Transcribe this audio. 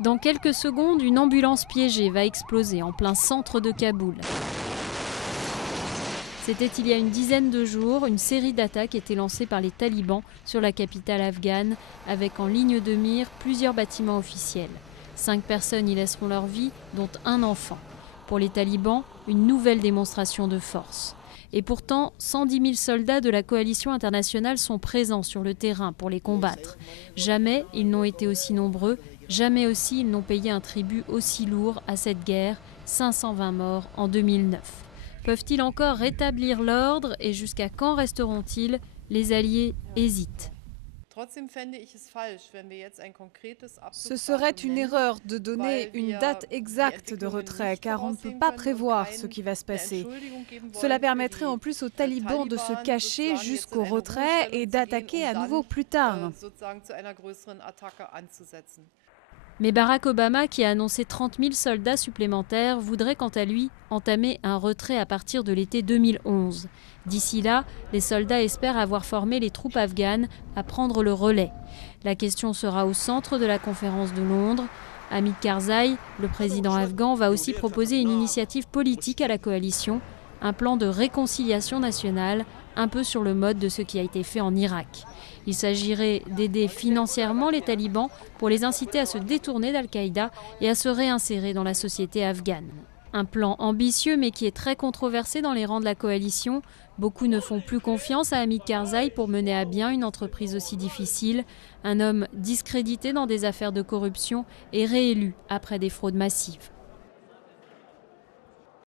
Dans quelques secondes, une ambulance piégée va exploser en plein centre de Kaboul. C'était il y a une dizaine de jours, une série d'attaques était lancée par les talibans sur la capitale afghane, avec en ligne de mire plusieurs bâtiments officiels. 5 personnes y laisseront leur vie, dont un enfant. Pour les talibans, une nouvelle démonstration de force. Et pourtant, 110 000 soldats de la coalition internationale sont présents sur le terrain pour les combattre. Jamais ils n'ont été aussi nombreux, jamais aussi ils n'ont payé un tribut aussi lourd à cette guerre, 520 morts en 2009. Peuvent-ils encore rétablir l'ordre et jusqu'à quand resteront-ils? Les alliés hésitent. Ce serait une erreur de donner une date exacte de retrait, car on ne peut pas prévoir ce qui va se passer. Cela permettrait en plus aux talibans de se cacher jusqu'au retrait et d'attaquer à nouveau plus tard. Mais Barack Obama, qui a annoncé 30 000 soldats supplémentaires, voudrait quant à lui entamer un retrait à partir de l'été 2011. D'ici là, les soldats espèrent avoir formé les troupes afghanes à prendre le relais. La question sera au centre de la conférence de Londres. Hamid Karzai, le président afghan, va aussi proposer une initiative politique à la coalition, un plan de réconciliation nationale, un peu sur le mode de ce qui a été fait en Irak. Il s'agirait d'aider financièrement les talibans pour les inciter à se détourner d'Al-Qaïda et à se réinsérer dans la société afghane. Un plan ambitieux mais qui est très controversé dans les rangs de la coalition. Beaucoup ne font plus confiance à Hamid Karzai pour mener à bien une entreprise aussi difficile. Un homme discrédité dans des affaires de corruption et réélu après des fraudes massives.